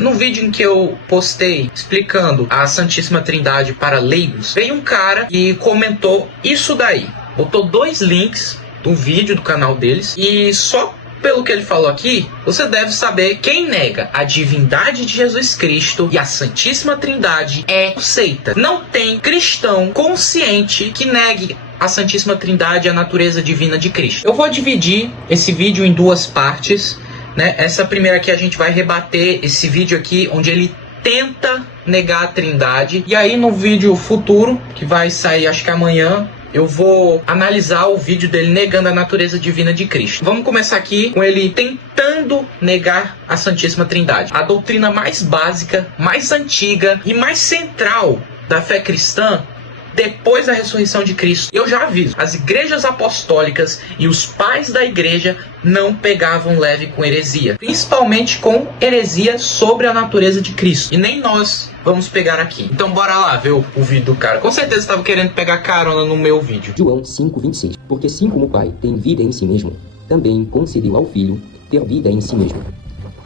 No vídeo em que eu postei explicando a Santíssima Trindade para leigos, veio um cara e comentou isso daí. Botou 2 links do vídeo do canal deles e só pelo que ele falou aqui, você deve saber quem nega a divindade de Jesus Cristo e a Santíssima Trindade é seita. Não tem cristão consciente que negue a Santíssima Trindade e a natureza divina de Cristo. Eu vou dividir esse vídeo em 2 partes, né? Essa primeira aqui a gente vai rebater esse vídeo aqui onde ele tenta negar a Trindade. E aí no vídeo futuro, que vai sair acho que amanhã, eu vou analisar o vídeo dele negando a natureza divina de Cristo. Vamos começar aqui com ele tentando negar a Santíssima Trindade. A doutrina mais básica, mais antiga e mais central da fé cristã depois da ressurreição de Cristo. Eu já aviso, as igrejas apostólicas e os pais da igreja não pegavam leve com heresia. Principalmente com heresia sobre a natureza de Cristo. E nem nós vamos pegar aqui. Então bora lá ver o vídeo do cara. Com certeza estava querendo pegar carona no meu vídeo. João 5:26. Porque assim como o Pai tem vida em si mesmo, também concedeu ao Filho ter vida em si mesmo.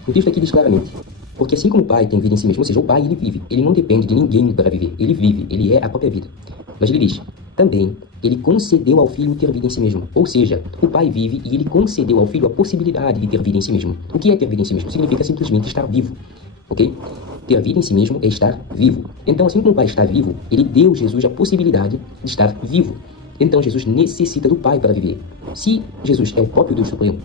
O texto aqui diz claramente: porque assim como o Pai tem vida em si mesmo, ou seja, o Pai ele vive, ele não depende de ninguém para viver, ele vive, ele é a própria vida. Mas ele diz, também ele concedeu ao Filho ter vida em si mesmo, ou seja, o Pai vive e ele concedeu ao Filho a possibilidade de ter vida em si mesmo. O que é ter vida em si mesmo? Significa simplesmente estar vivo, ok? Ter vida em si mesmo é estar vivo. Então, assim como o Pai está vivo, ele deu a Jesus a possibilidade de estar vivo. Então, Jesus necessita do Pai para viver. Se Jesus é o próprio Deus Supremo,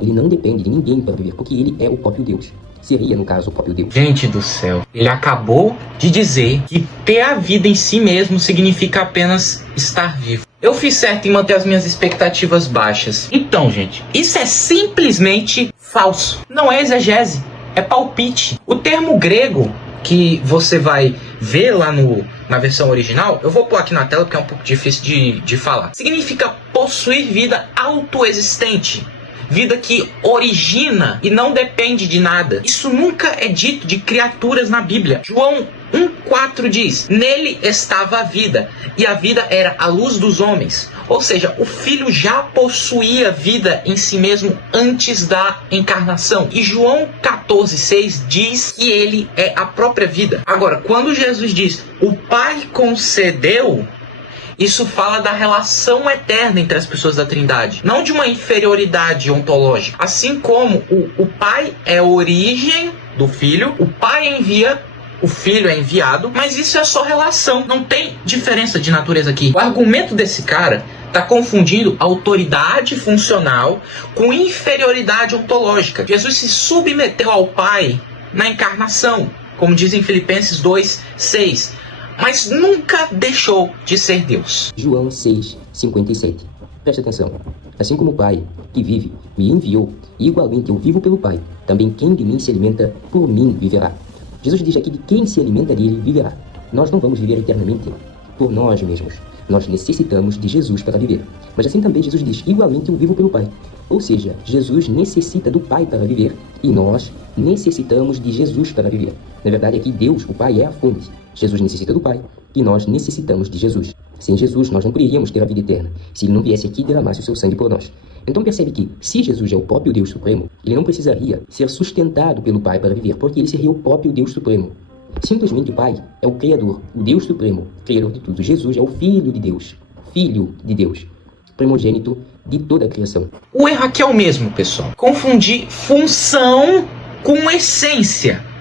ele não depende de ninguém para viver, porque ele é o próprio Deus. Seria, no caso, o próprio Deus. Gente do céu, ele acabou de dizer que ter a vida em si mesmo significa apenas estar vivo. Eu fiz certo em manter as minhas expectativas baixas. Então, gente, isso é simplesmente falso. Não é exegese, é palpite. O termo grego que você vai ver lá na versão original, eu vou pôr aqui na tela porque é um pouco difícil de falar. Significa possuir vida autoexistente. Vida que origina e não depende de nada. Isso nunca é dito de criaturas na Bíblia. João 1,4 diz: nele estava a vida, e a vida era a luz dos homens. Ou seja, o Filho já possuía vida em si mesmo antes da encarnação. E João 14,6 diz que ele é a própria vida. Agora, quando Jesus diz, o Pai concedeu, isso fala da relação eterna entre as pessoas da Trindade, não de uma inferioridade ontológica. Assim como o Pai é a origem do Filho, o Pai envia, o Filho é enviado, mas isso é só relação, não tem diferença de natureza aqui. O argumento desse cara está confundindo autoridade funcional com inferioridade ontológica. Jesus se submeteu ao Pai na encarnação, como diz em Filipenses 2,6. Mas nunca deixou de ser Deus. João 6:57. Preste atenção. Assim como o Pai, que vive, me enviou, e igualmente eu vivo pelo Pai, também quem de mim se alimenta, por mim viverá. Jesus diz aqui que quem se alimenta dele viverá. Nós não vamos viver eternamente por nós mesmos. Nós necessitamos de Jesus para viver. Mas assim também Jesus diz, igualmente eu vivo pelo Pai. Ou seja, Jesus necessita do Pai para viver, e nós necessitamos de Jesus para viver. Na verdade, aqui Deus, o Pai, é a fonte. Jesus necessita do Pai, e nós necessitamos de Jesus. Sem Jesus, nós não poderíamos ter a vida eterna, se Ele não viesse aqui e derramasse o seu sangue por nós. Então percebe que, se Jesus é o próprio Deus Supremo, Ele não precisaria ser sustentado pelo Pai para viver, porque Ele seria o próprio Deus Supremo. Simplesmente o Pai é o Criador, o Deus Supremo, Criador de tudo. Jesus é o Filho de Deus, primogênito de toda a criação. O erro aqui é o mesmo, pessoal. Confundir função com essência.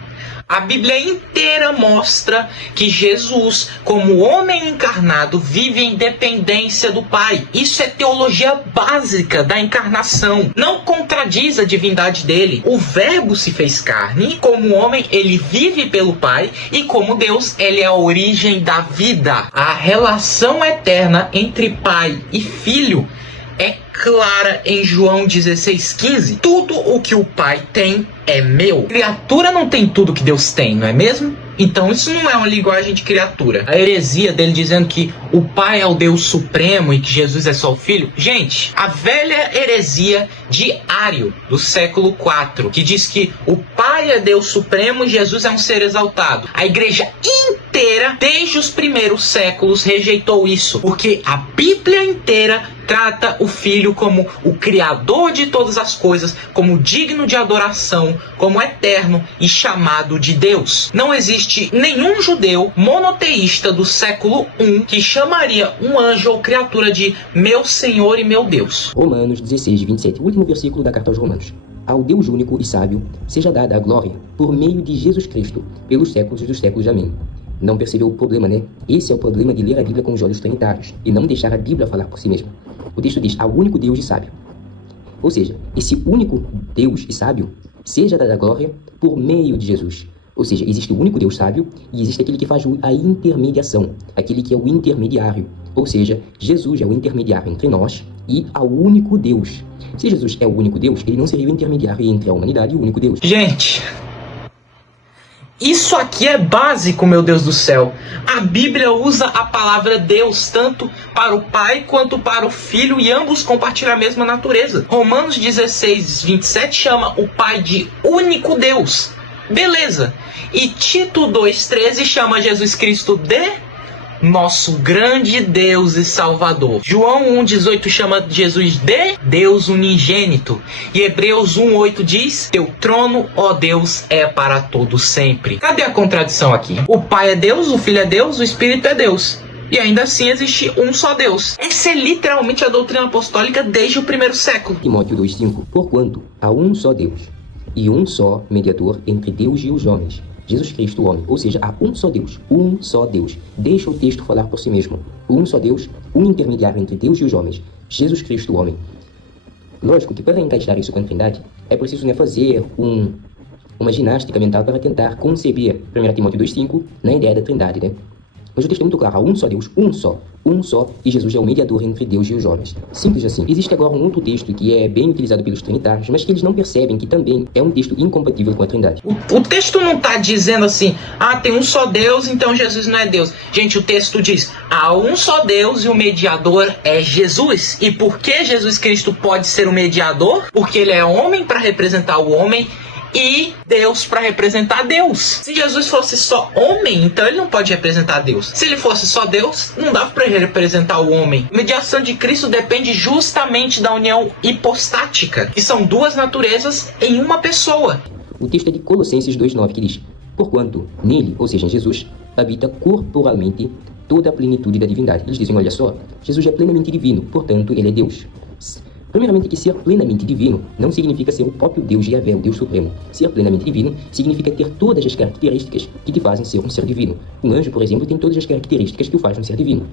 A Bíblia inteira mostra que Jesus, como homem encarnado, vive em dependência do Pai. Isso é teologia básica da encarnação. Não contradiz a divindade dele. O Verbo se fez carne. Como homem, ele vive pelo Pai. E como Deus, ele é a origem da vida. A relação eterna entre Pai e Filho é clara em João 16,15. Tudo o que o Pai tem é meu. Criatura não tem tudo que Deus tem, não é mesmo? Então isso não é uma linguagem de criatura. A heresia dele dizendo que o Pai é o Deus Supremo e que Jesus é só o Filho. Gente, a velha heresia de Ário, do século IV, que diz que o Pai é Deus Supremo e Jesus é um ser exaltado. A igreja inteira inteira, desde os primeiros séculos, rejeitou isso, porque a Bíblia inteira trata o Filho como o Criador de todas as coisas, como digno de adoração, como eterno e chamado de Deus. Não existe nenhum judeu monoteísta do século I que chamaria um anjo ou criatura de meu Senhor e meu Deus. Romanos 16, 27, o último versículo da carta aos Romanos. Ao Deus único e sábio seja dada a glória por meio de Jesus Cristo, pelos séculos dos séculos. Amém. Não percebeu o problema, né? Esse é o problema de ler a Bíblia com os olhos trinitários e não deixar a Bíblia falar por si mesma. O texto diz, ao único Deus e sábio. Ou seja, esse único Deus e sábio seja dada a glória por meio de Jesus. Ou seja, existe o único Deus sábio e existe aquele que faz a intermediação, aquele que é o intermediário. Ou seja, Jesus é o intermediário entre nós e ao único Deus. Se Jesus é o único Deus, ele não seria o intermediário entre a humanidade e o único Deus. Gente, isso aqui é básico, meu Deus do céu. A Bíblia usa a palavra Deus tanto para o Pai quanto para o Filho e ambos compartilham a mesma natureza. Romanos 16, 27 chama o Pai de único Deus. Beleza. E Tito 2,13 chama Jesus Cristo de nosso grande Deus e Salvador. João 1,18 chama Jesus de Deus unigênito. E Hebreus 1,8 diz, teu trono, ó Deus, é para todo sempre. Cadê a contradição aqui? O Pai é Deus, o Filho é Deus, o Espírito é Deus. E ainda assim existe um só Deus. Essa é literalmente a doutrina apostólica desde o primeiro século. Timóteo 2,5. Porquanto há um só Deus e um só mediador entre Deus e os homens, Jesus Cristo, o homem. Ou seja, há um só Deus. Um só Deus. Deixa o texto falar por si mesmo. Um só Deus, um intermediário entre Deus e os homens, Jesus Cristo, o homem. Lógico que para encaixar isso com a Trindade, é preciso fazer uma ginástica mental para tentar conceber 1 Timóteo 2,5 na ideia da Trindade, né? Mas o texto é muito claro, há um só Deus, um só, e Jesus é o mediador entre Deus e os homens. Simples assim. Existe agora um outro texto que é bem utilizado pelos trinitários, mas que eles não percebem que também é um texto incompatível com a Trindade. O texto não está dizendo assim, tem um só Deus, então Jesus não é Deus. Gente, o texto diz, há um só Deus e o mediador é Jesus. E por que Jesus Cristo pode ser o mediador? Porque ele é homem para representar o homem, e Deus para representar Deus. Se Jesus fosse só homem, então ele não pode representar Deus. Se ele fosse só Deus, não dava para ele representar o homem. A mediação de Cristo depende justamente da união hipostática, que são duas naturezas em uma pessoa. O texto é de Colossenses 2,9 que diz, porquanto nele, ou seja, em Jesus, habita corporalmente toda a plenitude da divindade. Eles dizem, olha só, Jesus é plenamente divino, portanto ele é Deus. Primeiramente que ser plenamente divino não significa ser o próprio Deus Yahvé, o Deus Supremo. Ser plenamente divino significa ter todas as características que te fazem ser um ser divino. Um anjo, por exemplo, tem todas as características que o fazem um ser divino.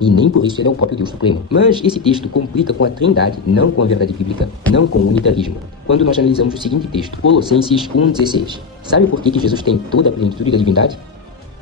E nem por isso ele é o próprio Deus Supremo. Mas esse texto complica com a Trindade, não com a verdade bíblica, não com o unitarismo. Quando nós analisamos o seguinte texto, Colossenses 1,16. Sabe por que Jesus tem toda a plenitude da divindade?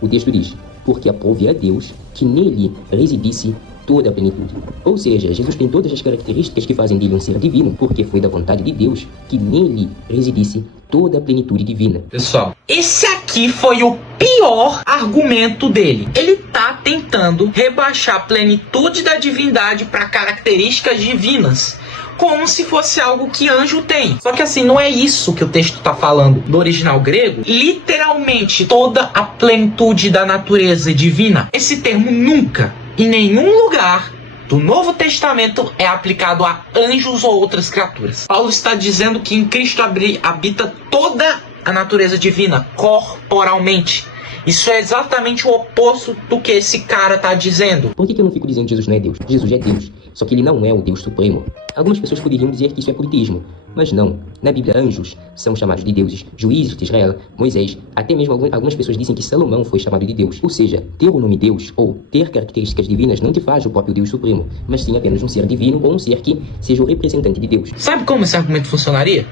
O texto diz, porque aprove a Deus que nele residisse toda a plenitude. Ou seja, Jesus tem todas as características que fazem dele um ser divino, porque foi da vontade de Deus que nele residisse toda a plenitude divina. Pessoal, esse aqui foi o pior argumento dele. Ele tá tentando rebaixar a plenitude da divindade para características divinas, como se fosse algo que anjo tem. Só que assim, não é isso que o texto tá falando. No original grego, literalmente toda a plenitude da natureza divina. Esse termo nunca, em nenhum lugar do Novo Testamento é aplicado a anjos ou outras criaturas. Paulo está dizendo que em Cristo habita toda a natureza divina, corporalmente. Isso é exatamente o oposto do que esse cara está dizendo. Por que eu não fico dizendo que Jesus não é Deus? Jesus é Deus, só que ele não é o Deus Supremo. Algumas pessoas poderiam dizer que isso é politeísmo, mas não. Na Bíblia, anjos são chamados de deuses, juízes de Israel, Moisés, até mesmo algumas pessoas dizem que Salomão foi chamado de Deus. Ou seja, ter o nome Deus ou ter características divinas não te faz o próprio Deus Supremo, mas sim apenas um ser divino ou um ser que seja o representante de Deus. Sabe como esse argumento funcionaria?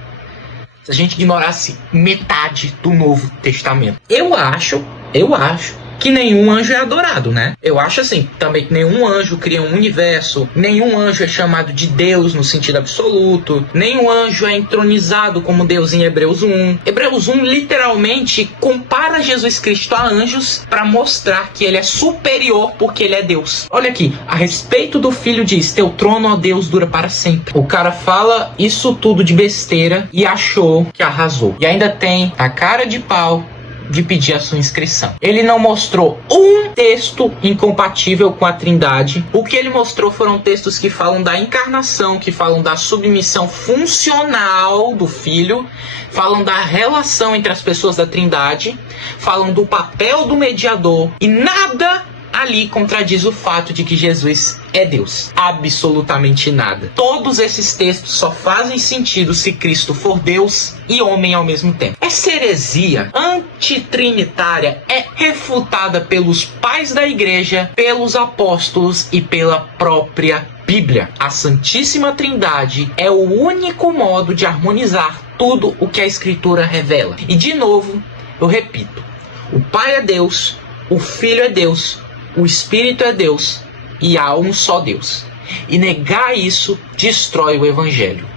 Se a gente ignorasse metade do Novo Testamento. Eu acho que nenhum anjo é adorado, né? Eu acho assim, também que nenhum anjo cria um universo, nenhum anjo é chamado de Deus no sentido absoluto, nenhum anjo é entronizado como Deus em Hebreus 1. Hebreus 1 literalmente compara Jesus Cristo a anjos para mostrar que ele é superior porque ele é Deus. Olha aqui, a respeito do Filho diz, teu trono, ó Deus, dura para sempre. O cara fala isso tudo de besteira e achou que arrasou. E ainda tem a cara de pau de pedir a sua inscrição. Ele não mostrou um texto incompatível com a Trindade. O que ele mostrou foram textos que falam da encarnação, que falam da submissão funcional do Filho, falam da relação entre as pessoas da Trindade, falam do papel do mediador, e nada ali contradiz o fato de que Jesus é Deus. Absolutamente nada. Todos esses textos só fazem sentido se Cristo for Deus e homem ao mesmo tempo. Essa heresia antitrinitária é refutada pelos pais da igreja, pelos apóstolos e pela própria Bíblia. A Santíssima Trindade é o único modo de harmonizar tudo o que a Escritura revela. E de novo, eu repito, o Pai é Deus, o Filho é Deus, o Espírito é Deus e há um só Deus. E negar isso destrói o Evangelho.